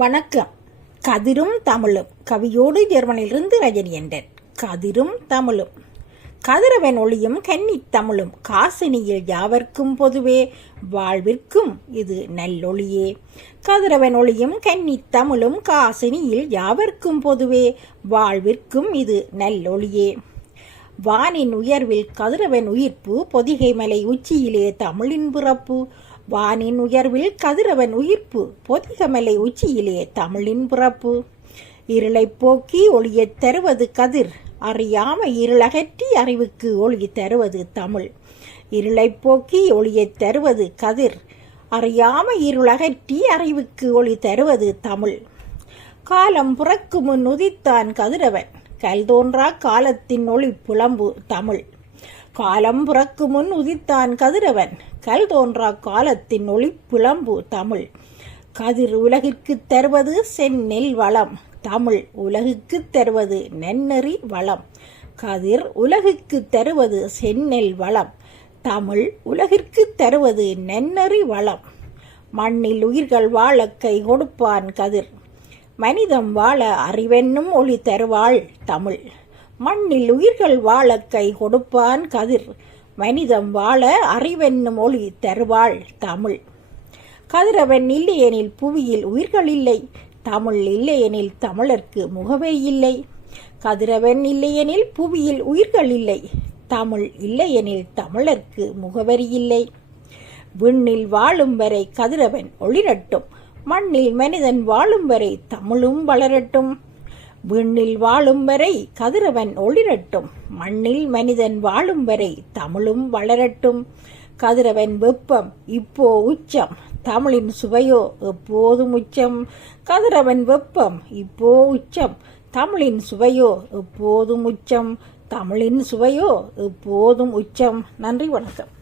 வணக்கம். கதிரும் தமிழும். கவியோடு ஜெர்மனியிலிருந்து ரஜினி என்றன். கதிரும் தமிழும். கதிரவன் ஒளியும் கன்னித் தமிழும் காசினியில் யாவர்க்கும் பொதுவே வாழ்விற்கும் இது நல்லொளியே. கதிரவன் ஒளியும் கன்னித் தமிழும் காசினியில் யாவர்க்கும் பொதுவே வாழ்விற்கும் இது நல்லொளியே. வானின் உயர்வில் கதிரவன் உயிர்ப்பு, பொதிகை மலை உச்சியிலே தமிழின் பிறப்பு. வானின் உயர்வில் கதிரவன் உயிர்ப்பு, பொதிகமலை உச்சியிலே தமிழின் பிறப்பு. இருளை போக்கி ஒளியைத் தருவது கதிர், அறியாம இருளகற்றி அறிவுக்கு ஒளி தருவது தமிழ். இருளை போக்கி ஒளியைத் தருவது கதிர், அறியாம இருளகற்றி அறிவுக்கு ஒளி தருவது தமிழ். காலம் புறக்கு முன் உதித்தான் கதிரவன், கல் தோன்றா காலத்தின் ஒளி புலம்பு தமிழ். காலம் புறக்கு முன் உதித்தான் கதிரவன், கல் தோன்றா காலத்தின் ஒளி புலம்பு தமிழ். கதிர் உலகிற்கு தருவது செந்நெல் வளம் தமிழ், உலகுக்கு தருவது நன்னெறி வளம். கதிர் உலகுக்கு தருவது செந்நெல் வளம் தமிழ், உலகிற்கு தருவது நன்னெறி வளம். மண்ணில் உயிர்கள் வாழ கை கொடுப்பான் கதிர், மனிதம் வாழ அறிவென்னும் ஒளி தருவாள் தமிழ். மண்ணில் உயிர்கள் வாழ கை கொடுப்பான் கதிர், மனிதம் வாழ அறிவென்னும் ஒளி தருவாள் தமிழ். கதிரவன் இல்லையெனில் புவியில் உயிர்கள் இல்லை, தமிழ் இல்லையெனில் தமிழர்க்கு முகவே இல்லை. கதிரவன் இல்லையெனில் புவியில் உயிர்கள் இல்லை, தமிழ் இல்லையெனில் தமிழர்க்கு முகவரி இல்லை. விண்ணில் வாழும் வரை கதிரவன் ஒளிரட்டும், மண்ணில் மனிதன் வாழும் வரை தமிழும் வளரட்டும். விண்ணில் வாழும் வரை கதிரவன் ஒளிரட்டும், மண்ணில் மனிதன் வாழும் வரை தமிழும் வளரட்டும். கதிரவன் வெப்பம் இப்போ உச்சம், தமிழின் சுவையோ எப்போதும் உச்சம். கதிரவன் வெப்பம் இப்போ உச்சம், தமிழின் சுவையோ எப்போதும் உச்சம். தமிழின் சுவையோ எப்போதும் உச்சம். நன்றி, வணக்கம்.